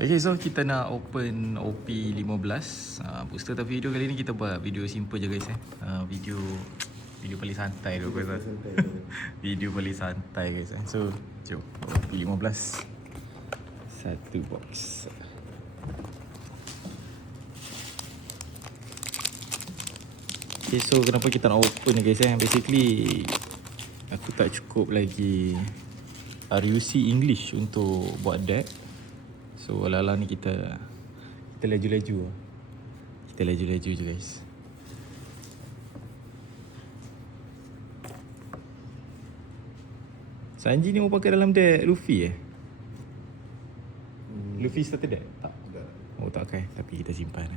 Okay, so kita nak open OP15 booster. Tapi video kali ni kita buat video simple je guys video paling santai tu guys. Video paling santai guys. So jom OP15 satu box. Okay, so kenapa kita nak open ni guys basically aku tak cukup lagi RUC English untuk buat deck. So ala-ala ni kita laju-laju. Kita laju-laju je guys. Sanji ni mau pakai dalam deck Luffy Luffy starter deck? Tak. Oh tak pakai, tapi kita simpan.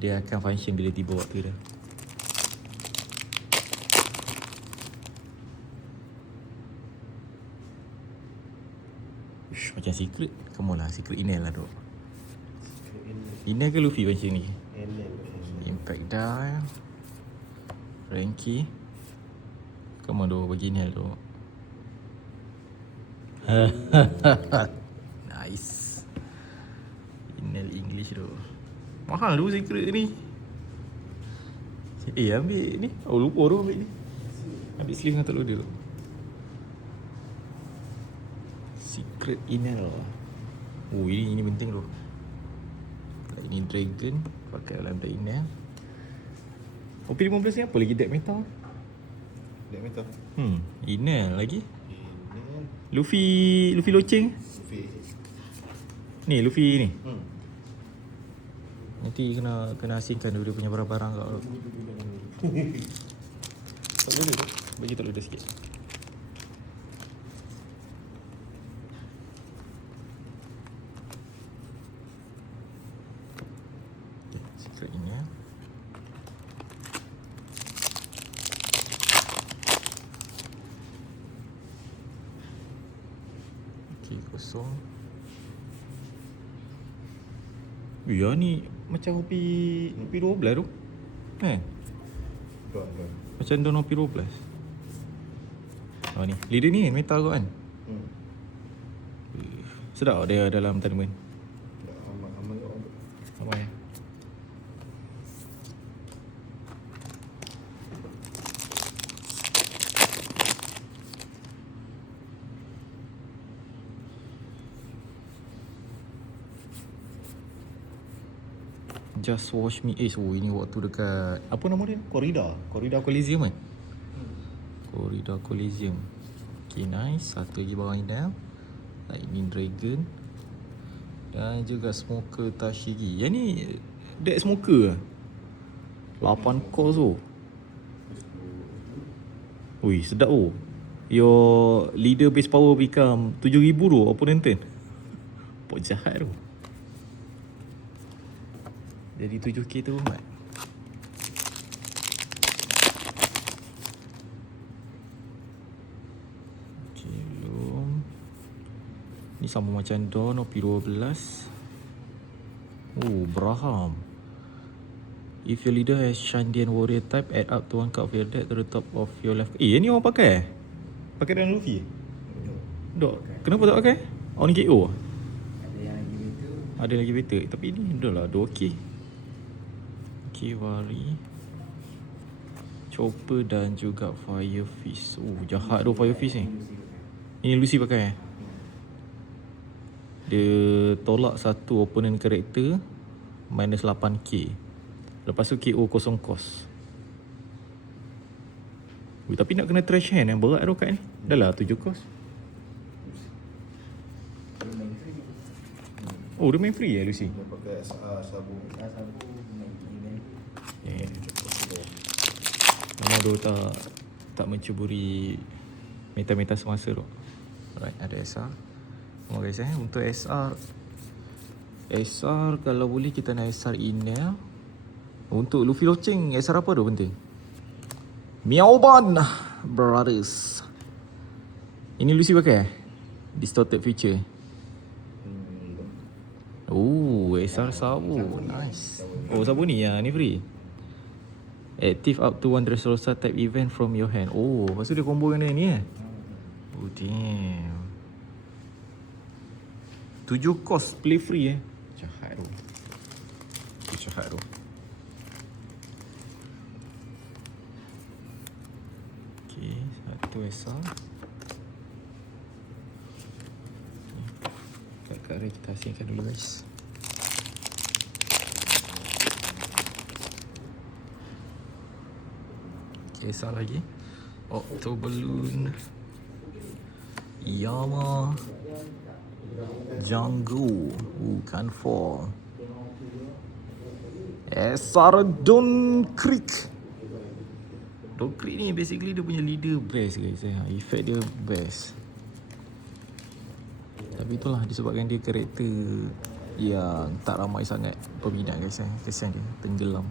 Dia akan function bila tiba waktu dah. Ush, macam secret. Come on lah, secret Enel lah dok. Enel ke Luffy macam ni? Impact die, Frankie. Come on dok, bagi Enel dok. Nice. Enel English dok. Mahal dok secret ni. Ambil ni. Oh lupa dok ambil ni. Ambil sleeve dengan telur dia dok. Secret Enel. Oh ini penting tu. Ini Dragon pakai dalam deck Enel. OP15 ni apa lagi deck meta? Deck meta. Enel lagi. Enel. Luffy loceng. Luffy. Ni Luffy ni. Nanti kena asingkan dia punya barang-barang kat. Tak boleh tu. Bagi tak boleh sikit. Ini okey, kosong. Ya ni macam OP12 tu. Macam Don OP12. Ni leader ni metal kot kan. Sedap dia dalam tournament. Aman ya. Just Watch Me Ace. Oh ini waktu dekat apa nama dia? Corridor Coliseum kan? Corridor Coliseum. Okay nice. Satu lagi barang Enel. Lightning Dragon. Dan juga Smoker Tashigi. Yang ni deck Smoker 8 cost tu. Ui sedap oh. Your leader base power become 7,000 tu opponent turn. Pok jahat tu. Jadi 7k tu mat. Okay, belum. Ni sama macam Dawn OP12. Oh, Braham. If your leader has Shandian warrior type, add up to 1 card of your deck to the top of your left. Ni orang pakai? Pakai dalam Luffy? Dok. Kenapa tak pakai? On KO? Ada lagi better. Tapi ni dah lah 2k. Kiwari, Chopper dan juga Fire Fist. Oh jahat tu Fire Fist ni. Ini Lucy pakai Dia tolak satu opponent character minus 8k. Lepas tu KO kosong cost. Tapi nak kena trash hand yang berat tu kat ni. Dah lah 7 cost. Oh dia main free Lucy? Dia pakai SR sabung. Memang dia tak mencuburi meta-meta semasa tu. Alright, ada SR. Tengok guys untuk SR kalau boleh kita nak SR Enel. Untuk Luffy loceng SR apa tu penting? Miaoban Brothers. Ini Lucy pakai Distorted Future. Oh, SR Sabu. Nice. Oh, Sabu ni ni free. Active up to one Dressrosa type event from your hand. Oh, lepas tu dia combo dengan dia ni Oh damn. 7 course play free Jahat tu. Jahat tu. Okay, satu esal. Kat Ray kita asingkan dulu guys. Okay, esal lagi. Octo balloon. Yama. Django. Bukan fall. Sardon Creek. Don Creek ni basically dia punya leader best guys. Effect dia best. Tapi itulah disebabkan dia karakter yang tak ramai sangat peminat guys. Kesian dia tenggelam.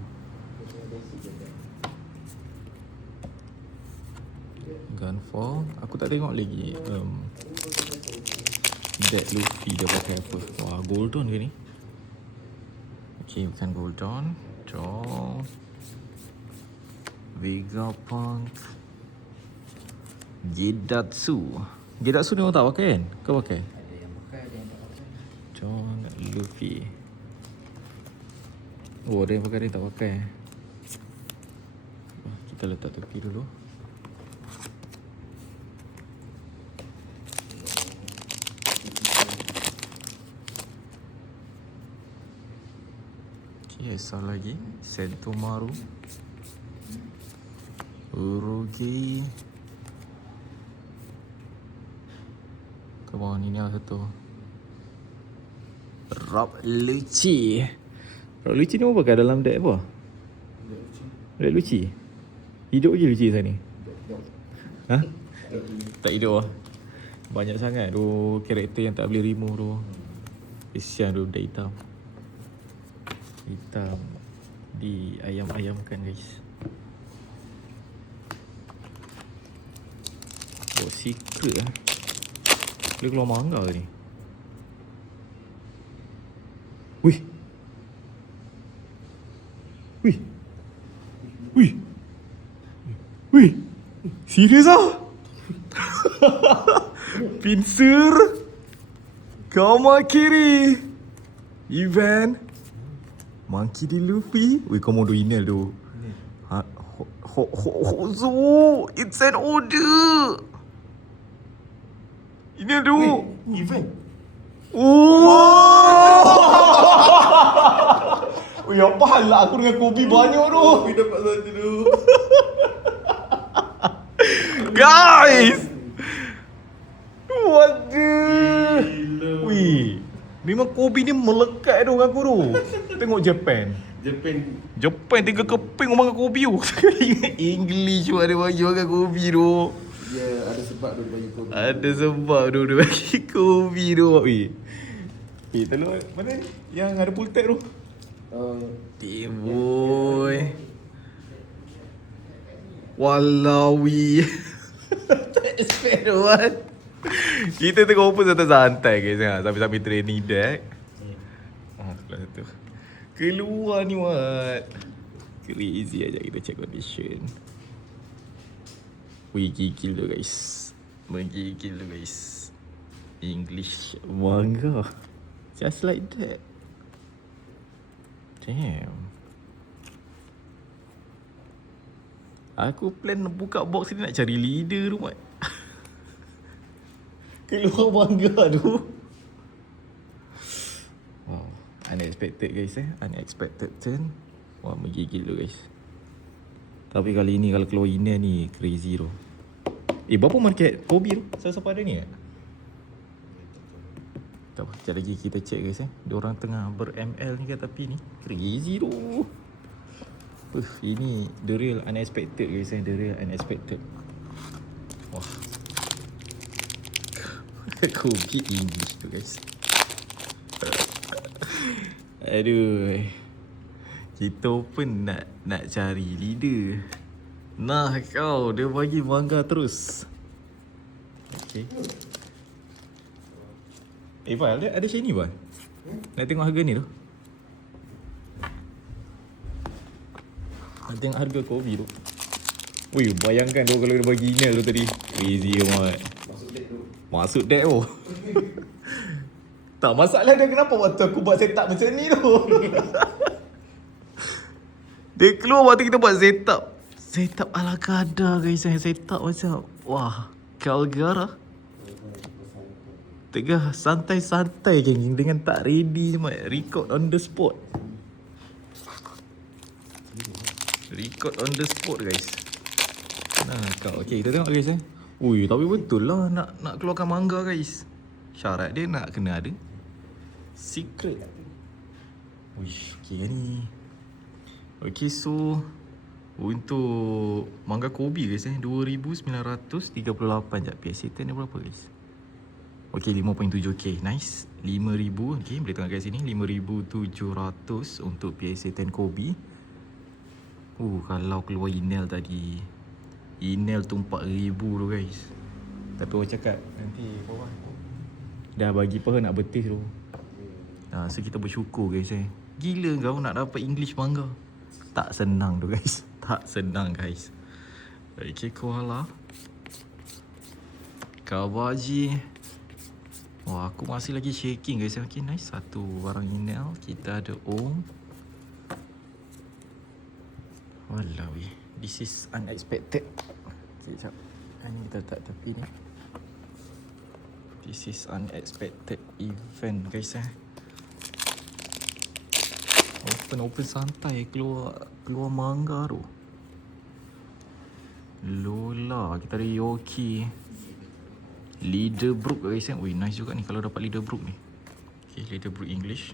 Gunfall. Aku tak tengok lagi Dead Luffy dia pakai apa. Wah, Goldon ke ni? Okay, bukan Goldon. Draw. Vegapunk. Gedatsu. Gedatsu ni orang tak pakai kan? Kau pakai? Ada yang pakai, ada yang tak pakai. John Luffy. Oh, ada yang pakai, ada yang tak pakai. Kita letak tepi dulu. Okay, asal lagi. Sentomaru. Urugi. Ke bawah ni lah satu. Rob Lucci. Rob Lucci ni apa pakai dalam deck apa? Deck Lucci. Hidup lagi Lucci sana ni? Ha? Tak hidup lah. Banyak sangat tu karakter yang tak boleh remove tu. Kesian tu deck hitam. Hitam di ayam-ayamkan guys. Oh, secret lah. Dia keluar manga ni. Wih. Wih. Wih. Wih. Serius ah? Pinsir. Kamakiri. Event. Monkey D. Luffy. Wih, Komodo Inel tu. Hozo. It's an order. Inel tu. Event. Oh. Wih, apa hal lah aku dengan Kobe banyak tu. Kobe dapat satu tu. Guys. What the. Gila. Wih. Memang Kobe ni melekat tu dengan aku tu. Tengok Japan. Japan Tiga keping orang makan Kobe tu. English pun ada bagi makan Kobe tu. dia ada sebab dia bagi Kobe. Ada sebab tu dia bagi Kobe tu. Wih. Telur mana ni? Yang ada pull tag tu. Boy. Walawi. Tak expect tu kan. Kita tengok open santai-santai guys. Sambil-sambil training deck. Keluar satu. Keluar ni Wat. Crazy aja kita check condition. Wih, gigil tu guys. Menggigil tu guys. English manga. Just like that. Damn. Aku plan buka box ni nak cari leader tu Mat. Keluar manga tu. Wow, unexpected guys unexpected turn. Wah, menggigil tu guys. Tapi kali ni kalau keluar Ina ni crazy tu. Berapa market Kobe tu? Siapa ada ni tak? Tak apa, sekejap lagi kita check guys Diorang tengah ber-ML ni kat tepi ni. Crazy tu. Ini the real unexpected guys the real unexpected. Wah. Kobe English tu guys. Aduh. Kita pun nak cari leader. Nah kau, dia bagi manga terus. Okay. Val, ada shiny Val? Nak tengok harga ni tu. Nak tengok harga Kobe tu. Wih, bayangkan tu kalau dia bagi email tu tadi. Crazy amat. Masuk deck tu. Masuk deck tu. Tak, masalah dia kenapa waktu aku buat setup macam ni tu. Dia keluar waktu kita buat setup. Setup ala kadar guys. Setup macam, wah, Calgara. Tengah santai-santai geng dengan tak ready je mat. Record on the spot. Record on the spot guys. Nah, kau okey kita tengok guys Ui, tapi betul lah nak keluarkan mangga guys. Syarat dia nak kena ada secret. Uish, okey ni. Okey, so untuk mangga Kobe guys 2938 jap. PSA 10 ni berapa guys? Okey, 5.7k. Nice. 5000. Okey, boleh tengok kat sini 5700 untuk PSA 10 Kobe. Kalau keluar email tadi. Email tu 4000 tu guys. Tapi orang cakap nanti apa? Dah bagi apa nak betis tu. So kita bersyukur guys Gila kau nak dapat English mangga. Tak senang tu guys. Tak senang guys. Okay, koala. Kawaji. Wah, aku masih lagi shaking guys. Okay, nice. Satu barang email. Kita ada Om. Walau, this is unexpected. Okay, sekejap. Ini kita letak tepi ni. This is unexpected event guys Open santai keluar mangga tu. Lola, kita ada Yoki. Leaderbrook guys Ui, nice juga ni kalau dapat Leaderbrook ni. Okay, Leaderbrook English.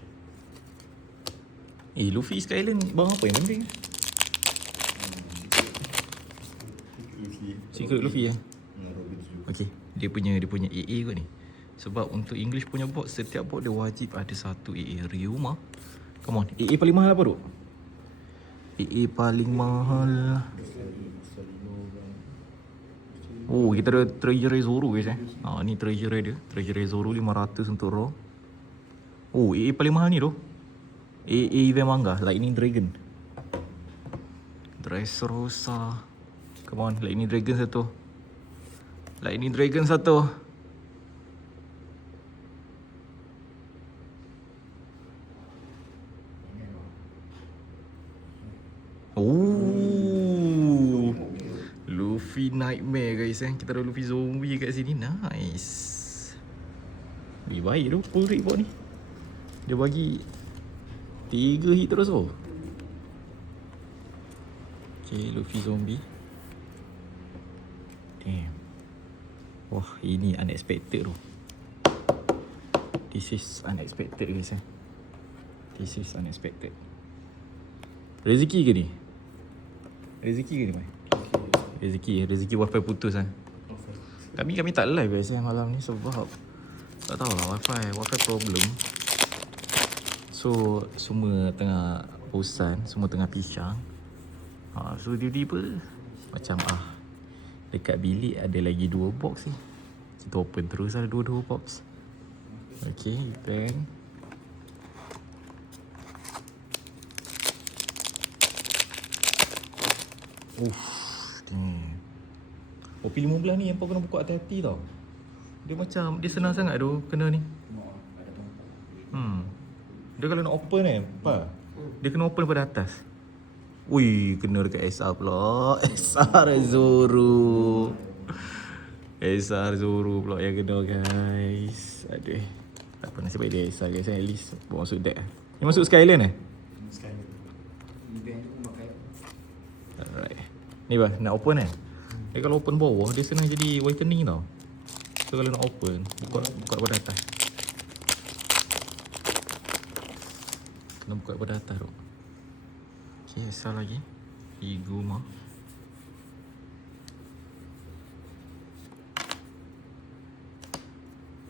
Luffy Skyland bang apa yang penting? Secret Luffy Okay, dia punya AA kot ni. Sebab untuk English punya box, setiap box dia wajib ada satu AA. Ryuma. Come on, AA paling mahal apa tu? AA paling mahal. Kita ada Treasure Zoro guys ni Treasure dia. Treasure Zoro 500 untuk raw. AA paling mahal ni tu. AA event manga Lightning Dragon. Dressrosa. Come on, Lightning Dragon satu. Lightning Dragon satu. Luffy Nightmare guys Kita ada Luffy Zombie kat sini. Nice. Lebih baik tu full report ni. Dia bagi 3 hit terus oh. Okay, Luffy Zombie. Damn. Wah, ini unexpected tu. This is unexpected guys This is unexpected. Rezeki ke ni? Rezeki ke ni mai? Rezeki wifi putus Kami tak live guys malam ni sebab tak tahulah wifi problem. So semua tengah bosan, semua tengah pisang. So tiba-tiba macam dekat bilik ada lagi 2 box ni. Kita open terus ada 2 box. Okay, event. Damn. Kopi 15 ni yang kau kena buka hati-hati tau. Dia senang sangat tu kena ni. Dia kalau nak open dia kena open pada atas. Ui, kena dekat SR pula. SR Zoro. SR Zoro pula yang kena guys. Aduh. Tak apa, nasib baik dia SR guys at least bawa masuk deck. Ni masuk Skyland Skyland. Event tu pakai. Alright. Ni nak open dia kalau open bawah dia senang jadi whitening tau. So kalau nak open buka daripada atas. Kena buka daripada atas tu. Okay, asal lagi Iguma.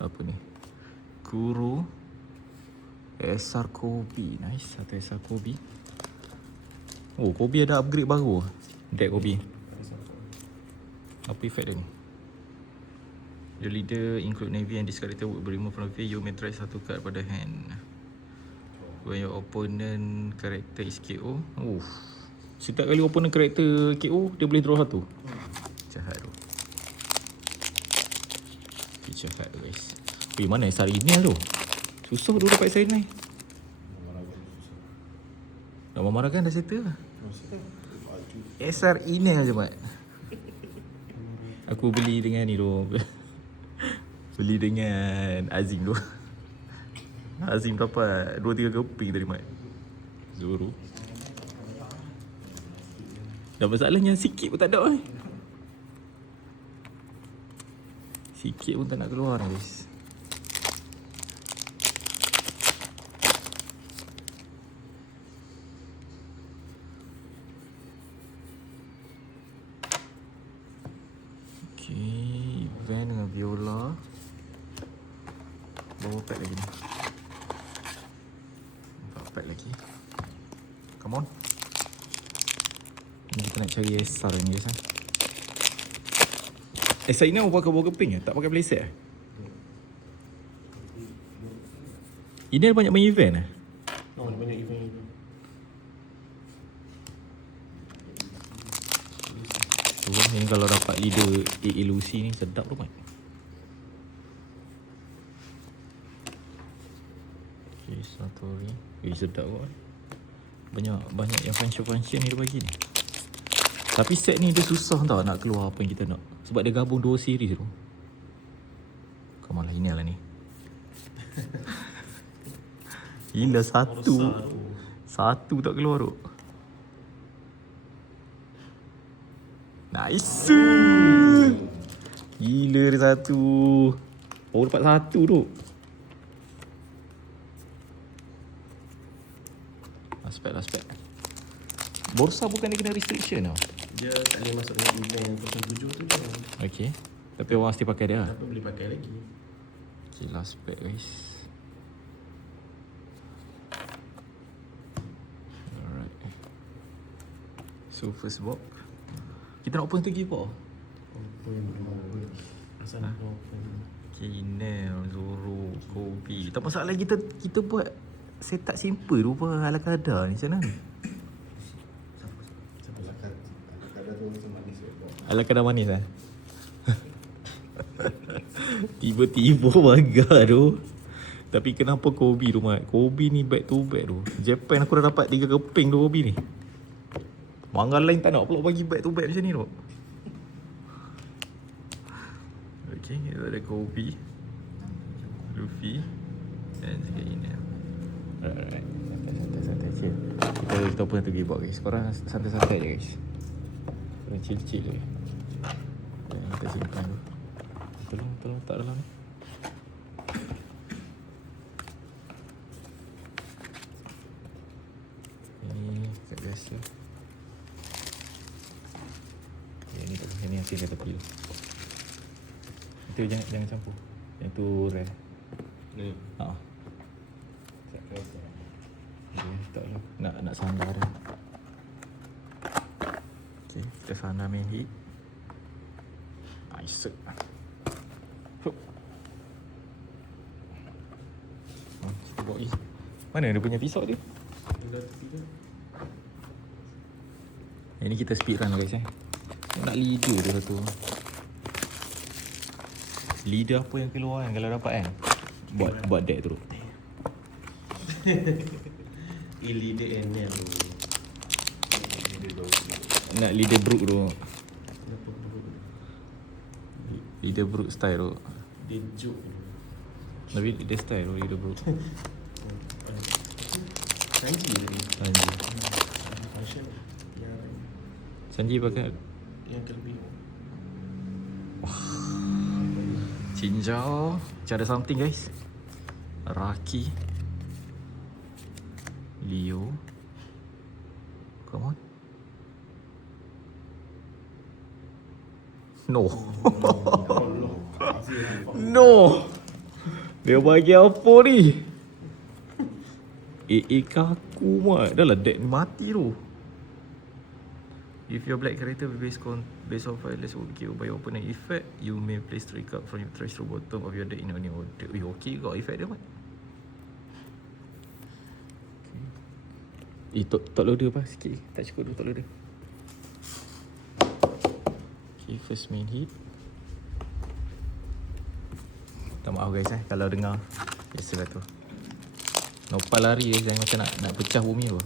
Apa ni? Kuro. SR Kobe. Nice, satu SR Kobe. Kobe ada upgrade baru. Deck Kobe. Apa effect dia ni? The leader include Navy and this character would be removed from the field. You may try satu card pada hand. When your opponent character is KO. Setiap kali opponent character KO, dia boleh draw satu. Jahat tu. Okay, jahat tu guys. Mana SR email tu? Susah dulu dapat sign ni. Marah-marah susah. Nak memarahkan dah settle lah. Maksudnya baju. SR email je Mat. Aku beli dengan ni tu. Beli dengan Azim tu. Azim dapat 2-3 keping tadi Mat. Zoro. Dah masalahnya sikit pun tak ada ni. Sikit pun tak nak keluar guys. Okay, event dengan viola. Bawa pack lagi ni. 4 pack lagi. Come on. Ni kita nak cari SR ni guys. SR ni apa pakai bawa keping tak pakai playset Ini ada banyak main event Oh, banyak event itu. Tu ni kalau dapat leader AA Lucy ni sedap tu Mat. Okay, Satori. Sedap kot. Banyak yang function ni dia bagi ni. Tapi set ni dia susah tau nak keluar apa yang kita nak. Sebab dia gabung 2 series tu. Come on lah, ini lah ni. Gila satu tak keluar tu. Nice. Gila dia satu. Oh dapat satu tu. Aspek. Borsa bukan dia kena restriction tau. Dia tak boleh masuk dengan event 07 tu je. Okay. Tapi orang mesti pakai dia lah. Tapi boleh pakai lagi. Okay, last pack guys. Alright. So first box. Kita nak open tu give apa? Open dulu. Asal nak open dulu. Kinel, Zoro, Kobe. Tak masalah kita buat setup simple tu apa ala kadar ni senang. Kadar tu macam manis. Ala kadar manis lah. Tiba-tiba bagar tu. Tapi kenapa Kobe tu Mat? Kobe ni back to back tu. Japan aku dah dapat 3 keping tu Kobe ni. Mangga lain tak nak pula bagi back to back macam ni tu. Okay, kita ada Kobe, Luffy dan juga Inel. Alright, santai chill. Kita open tu giveaway guys. Korang santai-santai je guys. Korang chill je. Dan kita simpan tu. Tolong tak dalam ni. Ini kat biasa. Okay, ni tak boleh. Ni nanti dia tepi tu. Itu jangan campur. Yang tu rare. Ni. Haa. Okay, taklah. Nak sandar dia. Okay, kita sandar main hit. Nice. Hup. Kita bawa ni. Mana dia punya pisau dia? Dah tepi tu. Ini kita speed run lah guys Nak leader tu satu. Leader apa yang keluar kan kalau dapat kan? Buat deck tu. Leader NL tu. Nak leader Brook tu. Kenapa dulu? Leader Brook style tu. Dia joke. Tapi dia style tu leader Brook. Sanji ni. Sanji. Function yang Sanji pakai kelebih. Chinjao. Cara something guys. Raki. Leo. Come on. No. No. Dia bagi apa ni? kaku mat. Dah lah deck mati tu. If your black character based on fireless will be killed by your opponent effect, you may place 3 card from your trash to bottom of your deck in any order. Okay got effect dia mat. Top loader apa sikit. Tak cukup dulu top loader. Okay, first main hit. Tak maaf guys kalau dengar. Biasalah tu. Nopal lari je macam nak pecah bumi tu.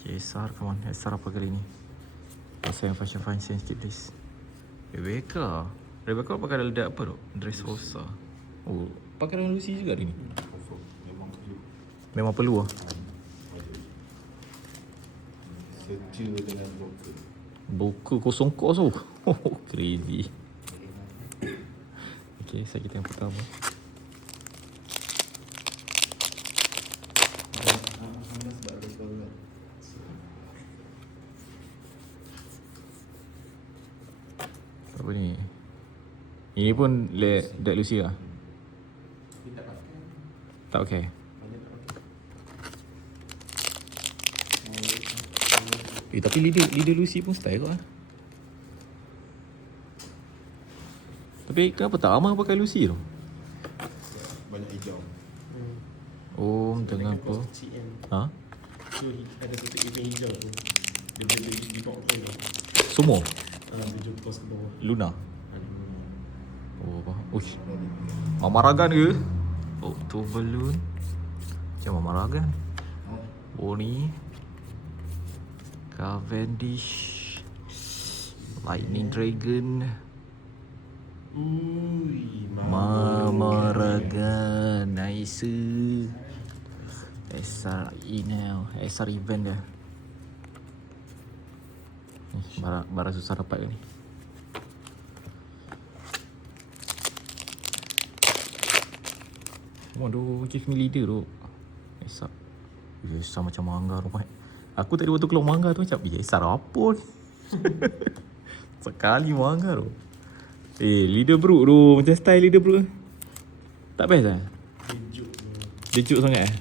Okay, SR, come on. SR apa kali ni? Pasal yang fashion fine sense sikit please. Rebecca pakai ledak apa tu? Dressrosa. Oh, pakai dengan Lucy juga hari ni. Memang perlu lah. Seja dengan boka. Boka kosong kos tu. Oh, crazy. Okay, saya kita yang pertama. Apa ni? Ini pun Dead Lucy lah. Tak okay. Tapi leader Lucy pun style kot lah. Tapi kenapa tak Amar pakai Lucy tu? Banyak hijau. Oh, dengan apa? Ha? So ada satu event hijau tu. Dia boleh di bawah tu. Semua? Dia jumpa kos ke bawah. Luna? Oh, faham. Uish. Mama Ragan ke? Oh, tu balloon. Macam Mama Ragan. Bonnie. Cavendish. Lightning Dragon. Mama Ragan. Nice. SR Inel. SR event dia. Bara susah dapat ke ni. Come on, give me leader tu. SR. SR macam mangga tu. Aku tadi waktu keluar mangga tu macam, SR apa ni? Sekali mangga tu. Leader Brook tu. Macam style leader Brook. Tak best lah? Dia juk sangat eh?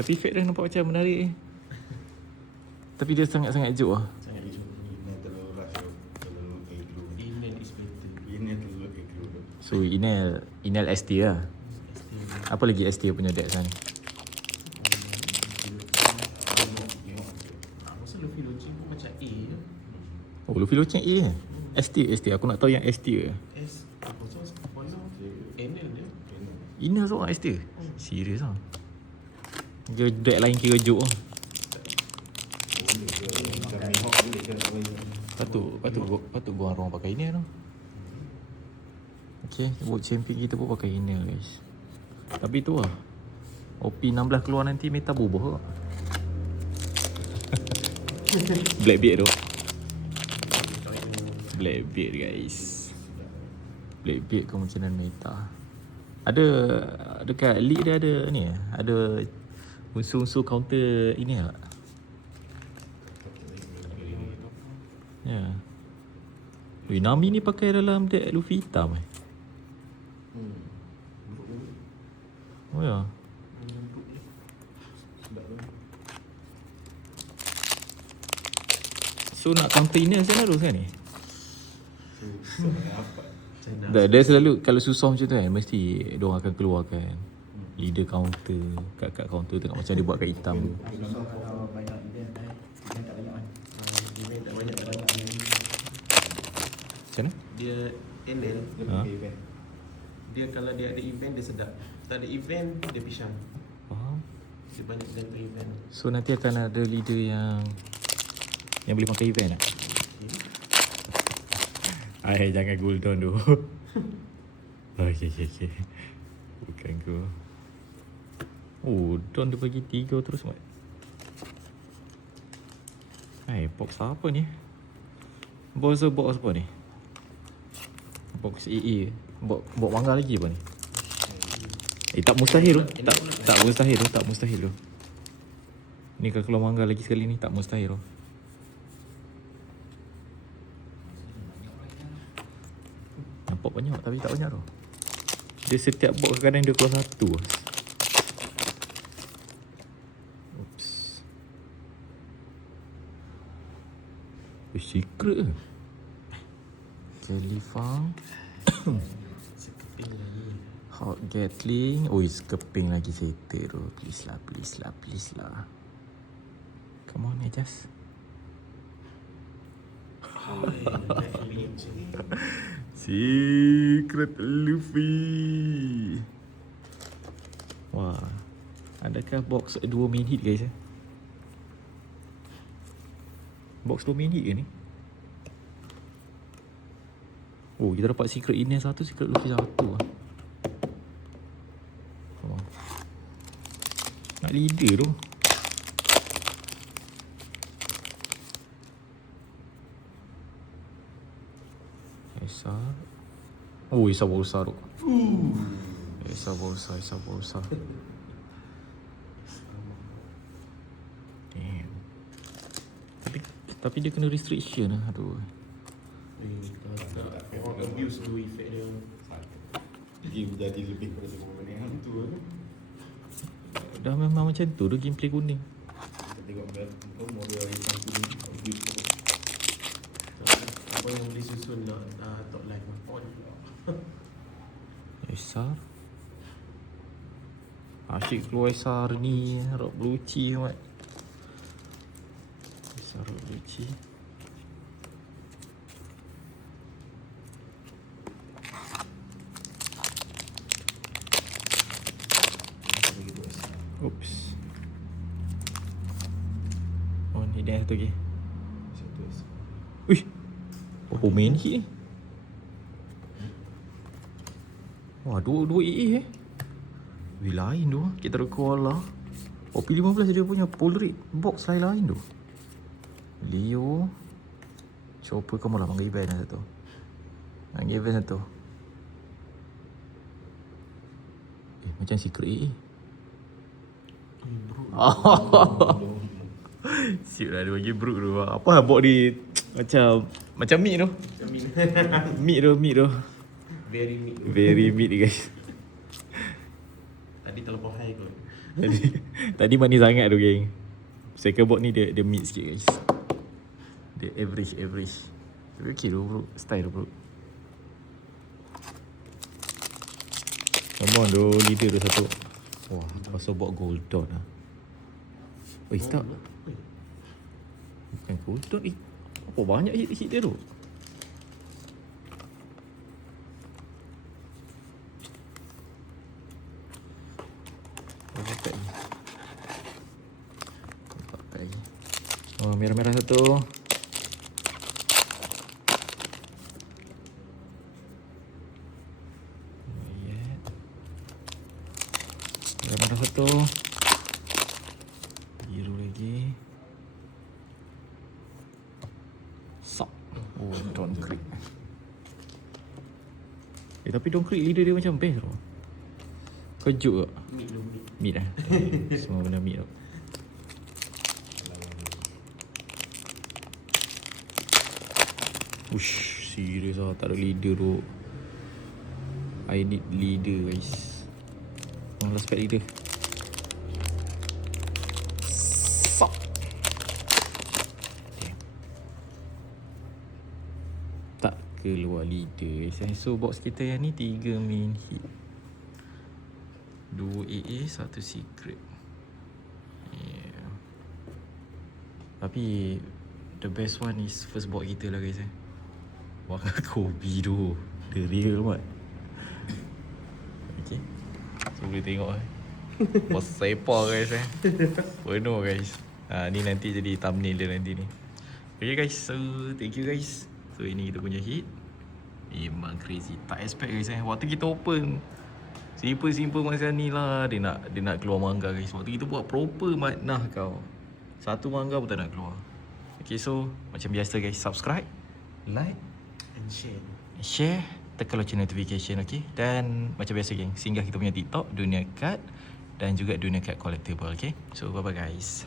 Tapi fade dia nampak macam menarik. Tapi dia sangat-sangat juk lah. Sangat hijau. Ini terlalu rush tu. Terlalu aggro. Inel is better. Inel terlalu aggro tu. So Inel ST lah. Apa lagi ST punya deck sana ni? Masa Luffy launching pun macam A je. Oh, Luffy Loceng A eh? ST. Aku nak tahu yang ST ke. S. Apa tu? Enel dia. Inel seorang ST? Serius lah. Dia deck lain kira juk lah. Patut gua orang pakai Inel tu. Okay, buat champion kita pun pakai Inel guys. Tapi tu lah, OP16 keluar nanti meta bubuh kok. Blackbeard tu. Blackbeard guys. Blackbeard kemungkinan meta. Ada dekat league dia ada ni, ada unsur-unsur counter ini tak? Ya. Nami ni pakai dalam deck Luffy hitam eh? Oh ya. So nak counter Inel macam mana tu sekarang ni? Dia selalu kalau susah macam tu kan, mesti diorang akan keluarkan leader counter. Kat counter tengok macam dia buat kat hitam tu. Macam mana? Dia Enel. Dia kalau dia ada event dia sedap. Tak ada event dia pisang. Faham. Dia banyak ganti event. So nanti akan ada leader yang boleh pakai event tak? Ay, jangan Gulton tu. Okay. Bukan go. Oh, Don dia bagi 3 terus mat. Box apa ni? Box apa ni? Box EE. Box mangga lagi apa ni? Tak mustahil tu. Tak mustahil tu. Ni kalau keluar mangga lagi sekali ni tak mustahil tu. Nampak banyak tapi tak banyak tu. Dia setiap box kadang dia keluar satu. Oops. Secret ke? Kelifang. Sekeping lagi. Hot Gatling. Oh, sekeping lagi settle tu. Please lah. Come on, just. Secret Luffy. Wah. Adakah box 2 main hit guys Box 2 main hit ke ni? Oh, kita dapat secret Ines 1, secret Luffy 1 lah. Oh. Nak leader tu. Esar. Oh, Esar besar tu. Esar besar. Damn. Tapi dia kena restriction lah. Aduh. Orang abuse tu effect dia. Game jadi lebih pada sebuah yang tu kan. Dah memang macam tu dia gameplay kuning. Kita tengok model yang tu abuse tu. Apa yang boleh susun nak top line on. Esar. Asyik keluar Esar ni. Rock Bluchi mat. Esar Rock Bluchi. Oops. Oh ni dah satu lagi. Satu S. Wih. Oh main hit ni. Wah, dua AA Wih, lain tu. Kita recall lah. Oh, P15 dia punya Polaroid box lain-lain tu. Leo. Chopper kamu lah panggil event lah satu. Panggil event satu. Macam secret AA. Siap lah dia bagi brook tu. Apa bot ni macam meat tu. Meat tu. Very meat guys. Tadi terlalu high kot. Tadi manis sangat tu geng. Second bot ni dia meat sikit guys. Dia average. Tapi okay tu bro. Style tu bro. Come on tu leader tu satu. Wah, pasal bot Goldon lah. Weh, tak. Bukan Goldon. Apa banyak hit dia tu? Oh, merah-merah satu. Merah-merah satu. Biru lagi. Sok. Oh, Don Creek. Tapi Don Creek leader dia macam best tu. Kejut tak? Mid lah. Semua benda mid tu. Ush, serius lah. Tak ada leader tu. I need leader guys. Last pack leader. Sok. Tak keluar leader guys. So box kita yang ni 3 main hit. 2 AA, 1 secret. Yeah. Tapi the best one is first box kita lah guys. Wah, Kobe tu. The real mat. Okay. So boleh tengok bos sepa guys penuh guys. Ni nanti jadi thumbnail dia nanti ni. Okay guys, so thank you guys. So ini kita punya hit. Memang crazy. Tak expect guys waktu kita open simple macam ni lah. Dia nak keluar manga guys. Waktu kita buat proper maknah kau. Satu manga pun tak nak keluar. Okay, so macam biasa guys, subscribe, like And share, tekan lonceng notification, okay? Dan macam biasa geng, singgah kita punya TikTok Dunia Card dan juga Dunia Card Collectible, okay? So bye bye guys.